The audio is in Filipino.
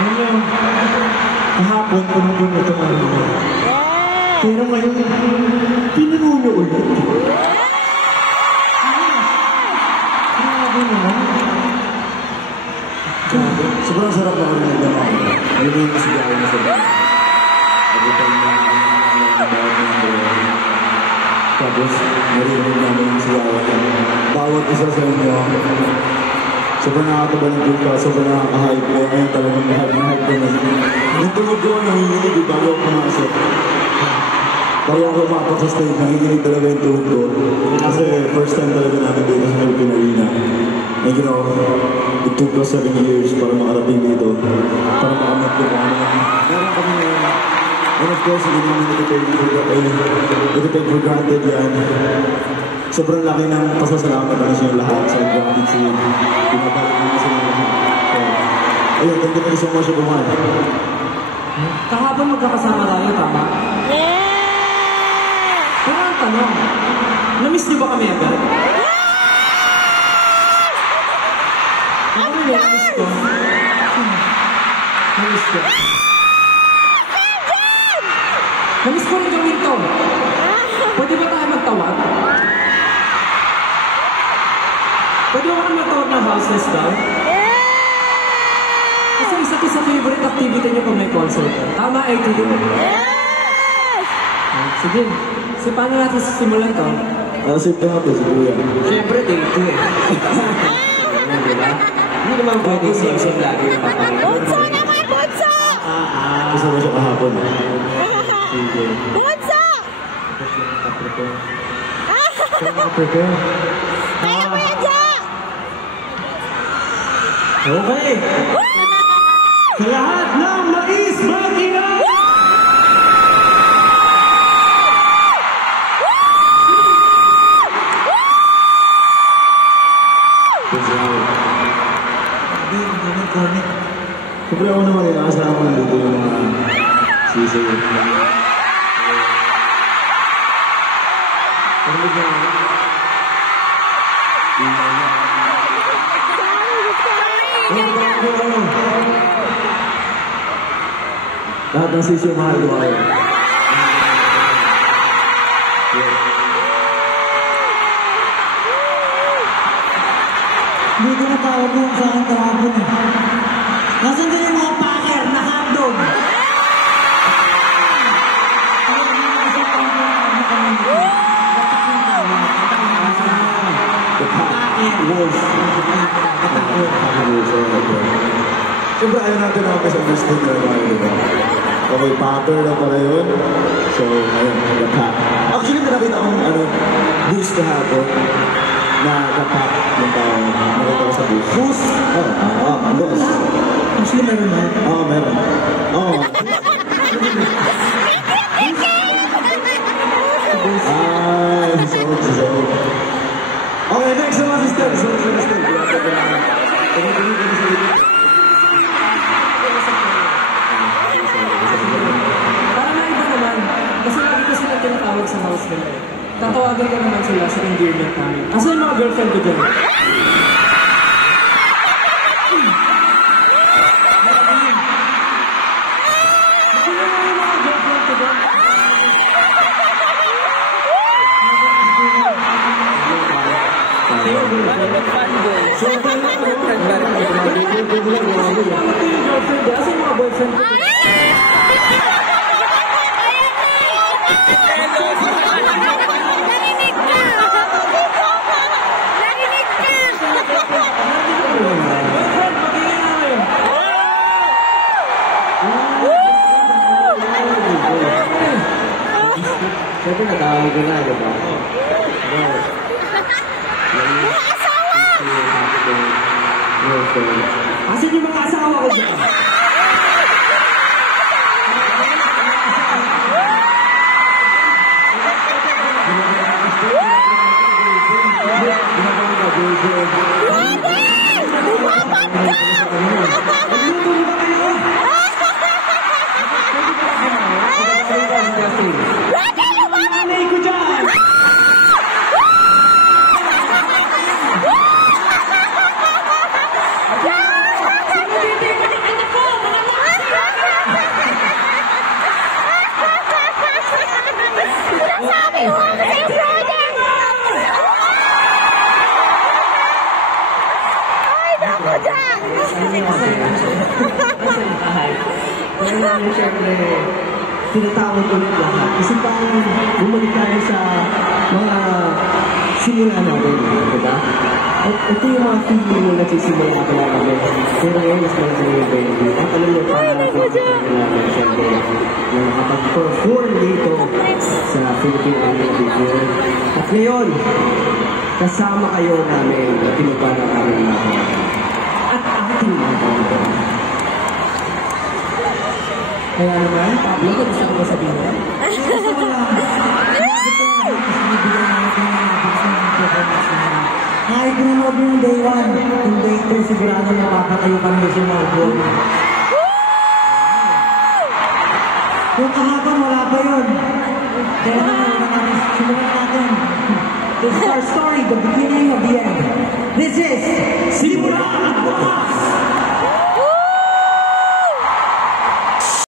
Ngayon, kahapon, puno-puno ito kanina. Pero ngayon, pinuno ulit. Grabe naman. Sobrang sarap na ulit ng dama. Alam mo yung masigaw na sa dama. Pagkatang na bawat ng buwan. Tapos, narinig namin yung sigawan. Bawat isa sa inyo. Sobrang nakakataba ng gulpa, sobrang nakaka-hype ko. Ngayon talagang hype ko na. Nung tunog ko, nanginginig, bago ako pumasok. Bago ako umapak sa stage, nanginginig talaga yung tunog ko. Kasi first time talaga natin dito sa Philippine Arena. And you know, it took us 7 years para makarating dito. Para makamit ko kung ano. Meron kami ngayon. And of course, hindi naman ito for granted yan. Sobrang laki ng pasasalamat na sa lahat sa gratitude. Pinabalik naman sa lahat. Ayun, thank you so much for buwan. Kahapon magkakasama tayo, tama? Pero ang tanong, na-miss niyo ba kami agad? Ako rin, na-miss ko. Na-miss ko. Na-miss ko rin gawin to. Pwede ba tayo magtawag? Pwede ba kami magtawag ng houseless daw? Kasi isa to sa favorite activity niyo pag may concert. Tama, ATD? Sige. So, paano natin simulan to? Sip ka nga po, si Kuya. Siyempre, take two eh. Diba? Hindi naman pwede sing-sing lagi na papakita. Bunso naman, bunso! Gusto mo siya kahapon. Sige. Bunso! Prepare. Kaya mo yan, Jack! Okay. Sa lahat ng mais makina! Siyempre ako naman rin, nakasama ko nandito yung mga sisig. Lahat ng sisig mahal ko kayo. Hindi ko natawag yung sa aking kahapon eh. Nasaan din yung mga packer na hotdog? Siyempre ayaw natin ako misunderstood na naman yun. Okay, packer na pala yun. So, ayun, the pack. Actually, nakita akong boost kahapon na kapak yung tao nakita ko sa boost. Boost? Boost. Actually, meron na. Meron. So. Okay, next naman si Steph. Para na iba naman. Kasi lagi ko sila tinatawag sa house nila eh. Tatawagan ko naman sila sa endearment namin. Asa yung mga girlfriend ko dyan? Siyempre natawag ko na, diba? Mga asawa! Asan yung mga asawa ko dyan? Nanay ko dyan! Sino dito yung anak ko? Ngayon namin syempre, tinatawag ulit lahat. Kasi parang bumalik tayo sa mga simula natin, diba? At ito yung mga feeling mo nagsisimula natin namin. Pero ngayon, mas lang sa mga baby. At alam mo, parang natin syempre, na nakapag-perform dito sa Philippine Annual Video. At ngayon, kasama kayo namin na pinupara namin natin. At ating mga kaya naman, Pablo, kung gusto ko ba sabihin mo? Gusto ko lang. Kahit pinanood mo yung day 1, yung day 2, sigurado makakatayo kami sa mga goal. Yung kahapon, wala pa yun. Kaya naman, simulan natin. This is our story, the beginning of the end. This is